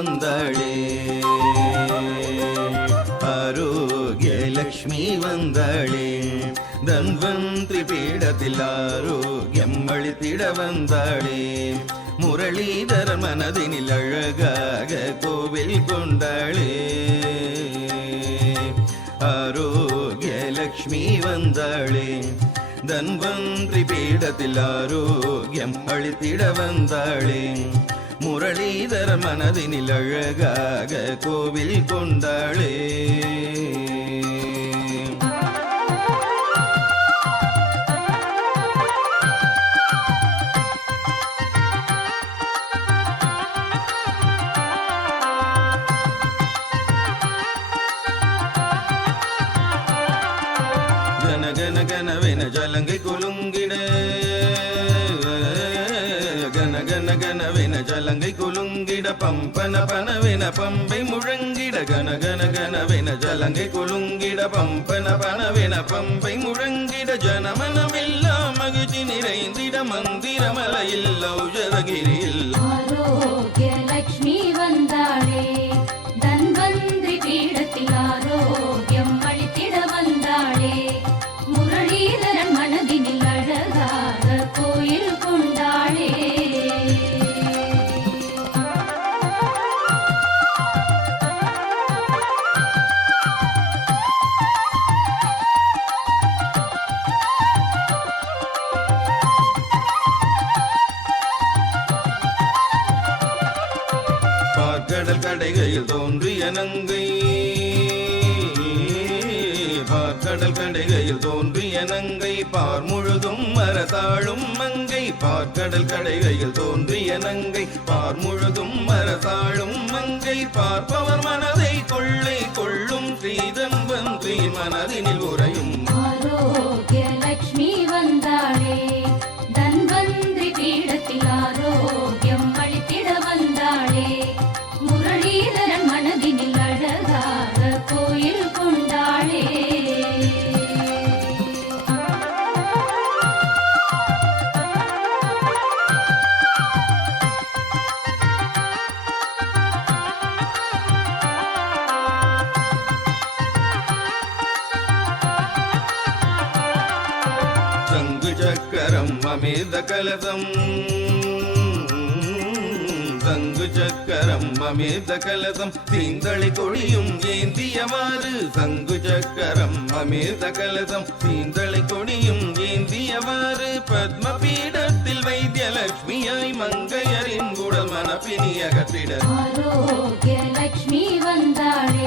வந்தாளே, ஆரோக்கிய லக்ஷ்மி வந்தாளே, தன்வந்திரி பீடத்தில் ஆரோக்கியம் அளித்திட வந்தாளே, முரளிதர மனதினில் அழகாக கோவில் கொண்டாளே, ஆரோக்கிய லக்ஷ்மி வந்தாளே, தன்வந்திரி பீடத்தில் ஆரோக்கியம் அளித்திட வந்தாளே, முரளிதர மனதினில் அழகாக கோவில் கொண்டாளே. கன கனவென ஜலங்கை குலுங்கிட, கன கன கனவென ஜலங்கை குலுங்கிட, பம்பன பனவென பம்பை முழங்கிட, கன கன கனவென ஜலங்கை குலுங்கிட, பம்பன பனவென பம்பை முழங்கிட, ஜனமனமெல்லாம் மகிழ்ச்சி நிறைந்திட, மந்திரமலையில் ஔஷதகிரியில் ஆரோக்கிய லக்ஷ்மி வந்தாளே, தன்வந்திரி பீடத்தில் ஆரோக்கியம் அளித்திட வந்தாளே, முரளிதரன் மனதினில் அழகாக கோயில் கொண்டாளே. பார்க்கடல் கடைகையில் தோன்றிய நங்கை, பார்க்கடல் கடைகையில் தோன்றிய நங்கை, பார் முழுதும் மரதாளும் மங்கை, பார்க்கடல் கடைகையில் தோன்றிய நங்கை, பார் முழுதும் மரதாளும் மங்கை, பார்ப்பவர் மனதை கொள்ளை கொள்ளும் ஸ்ரீதன்வந்திரி மனதினில் உறையும் ஆரோக்கிய லக்ஷ்மி வந்தாளே, தன்வந்திரி பீடத்தில் ஆரோக்கியம் அளித்திட வந்தாளே, முரளிதரன் மனதினில் அழகாக கோயில் கொண்டாளே. சங்கு சக்கரம் அமிர்த கலசம், சங்கு சக்கரம் அமிர்த கலசம், தீந்தளி கொடியும் ஏந்தியவாறு, சங்கு சக்கரம் அமிர்த கலசம், தீந்தளி கொடியும் ஏந்தியவாறு, பத்ம பீடத்தில் வைத்தியலட்சுமியாய் மங்கையரின் உடல் மனப்பினி அகற்றிட, ஆரோக்கிய லக்ஷ்மி வந்தாளே,